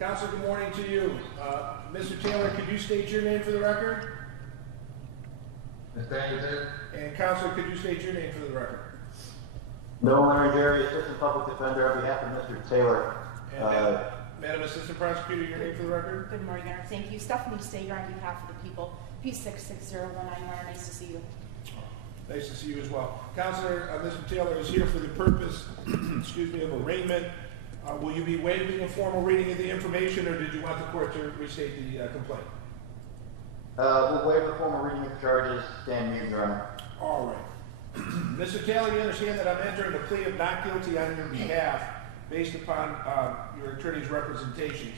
Counselor, good morning to you. Mr. Taylor, could you state your name for the record? Nathaniel Taylor. And Counselor, could you state your name for the record? Nolan Jerry, Assistant Public Defender, on behalf of Mr. Taylor. And Madam Assistant Prosecutor, your name for the record? Good morning, Your Honor. Thank you. Stephanie Stager on behalf of the people. P66019, Your Honor. Nice to see you. Nice to see you as well. Counselor, Mr. Taylor is here for the purpose, excuse me, of arraignment. Will you be waiving a formal reading of the information, or did you want the court to restate the complaint? We'll waive the formal reading of the charges. Stand mute, Your Honor. All right. Mr. Taylor, you understand that I'm entering a plea of not guilty on your behalf based upon your attorney's representations.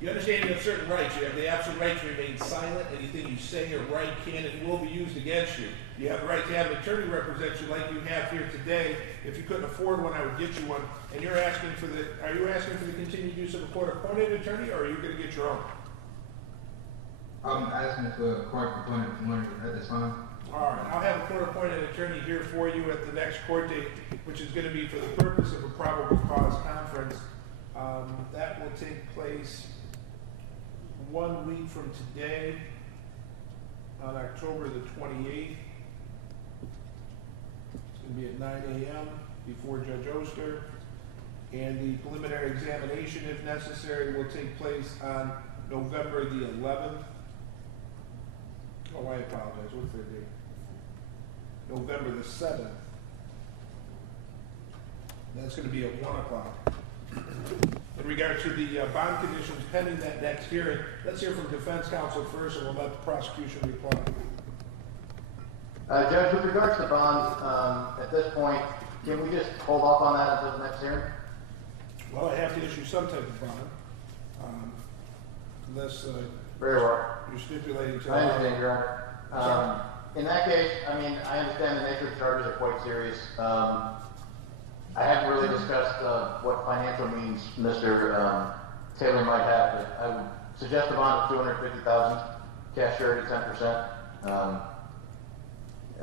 You understand you have certain rights. You have the absolute right to remain silent. Anything you say or write can and will be used against you. You have the right to have an attorney represent you like you have here today. If you couldn't afford one, I would get you one. And you're asking for the, are you asking for the continued use of a court-appointed attorney, or are you going to get your own? I'm asking for a court-appointed attorney at this time. All right, I'll have a court-appointed attorney here for you at the next court date, which is going to be for the purpose of a probable cause conference. That will take place 1 week from today, on October the 28th. It's going to be at 9 a.m. before Judge Oster. And the preliminary examination, if necessary, will take place on November the 11th. Oh, I apologize. What's their date? November the 7th. That's going to be at 1 o'clock. In regard to the bond conditions pending that next hearing, let's hear from defense counsel first, and we'll let the prosecution reply. Judge, with regards to bonds, at this point, can we just hold off on that until the next hearing? Well, I have to issue some type of bond, unless Very well. you're stipulating to. I understand, Your Honor. In that case, I mean, I understand the nature of the charges are quite serious. I haven't really discussed what financial means Mr. Taylor might have, but I would suggest a bond of $250,000, cash surety 10%,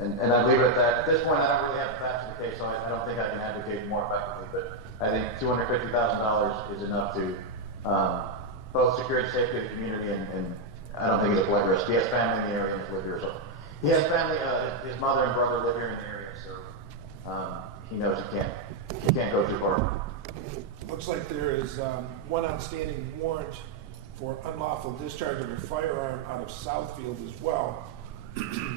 and I'd leave it at that. At this point, I don't really have the facts of the case, so I don't think I can advocate more effectively. But I think $250,000 is enough to both secure the safety of the community, and I don't think it's a flight risk. He has family in the area and has lived here, so he has family. His mother and brother live here in the area, so he knows he can't go too far. Looks like there is one outstanding warrant for unlawful discharge of a firearm out of Southfield as well.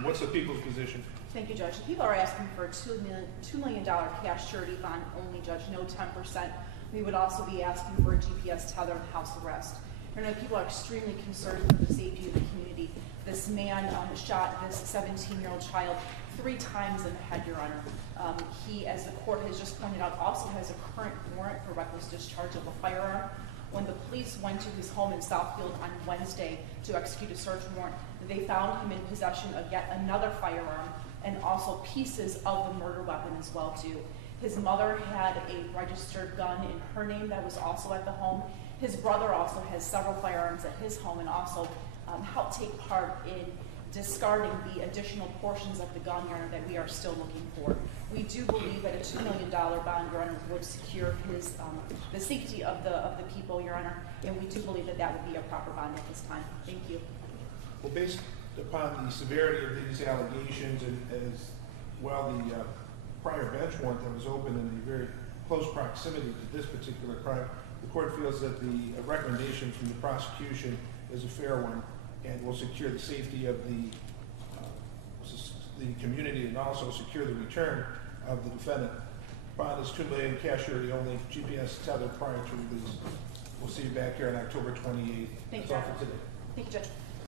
What's the people's position? Thank you, Judge. The people are asking for a $2 million cash surety bond only, Judge, no 10%. We would also be asking for a GPS tether and house arrest. You know, people are extremely concerned for the safety of the community. This man shot this 17-year-old child 3 times in the head, Your Honor. He, as the court has just pointed out, also has a current warrant for reckless discharge of a firearm. When the police went to his home in Southfield on Wednesday to execute a search warrant, they found him in possession of yet another firearm and also pieces of the murder weapon as well, too. His mother had a registered gun in her name that was also at the home. His brother also has several firearms at his home and also helped take part in discarding the additional portions of the gun, Your Honor, that we are still looking for. We do believe that a $2 million bond, Your Honor, would secure his the safety of the people, Your Honor, and we do believe that that would be a proper bond at this time. Thank you. Well, based upon the severity of these allegations and as well the prior bench warrant that was open in the very close proximity to this particular crime, the court feels that the recommendation from the prosecution is a fair one and will secure the safety of the community and also secure the return of the defendant. Bond is $2 million, cash surety only, GPS tether prior to release. We'll see you back here on October 28th. Thank you, That's all for today. Thank you, Judge.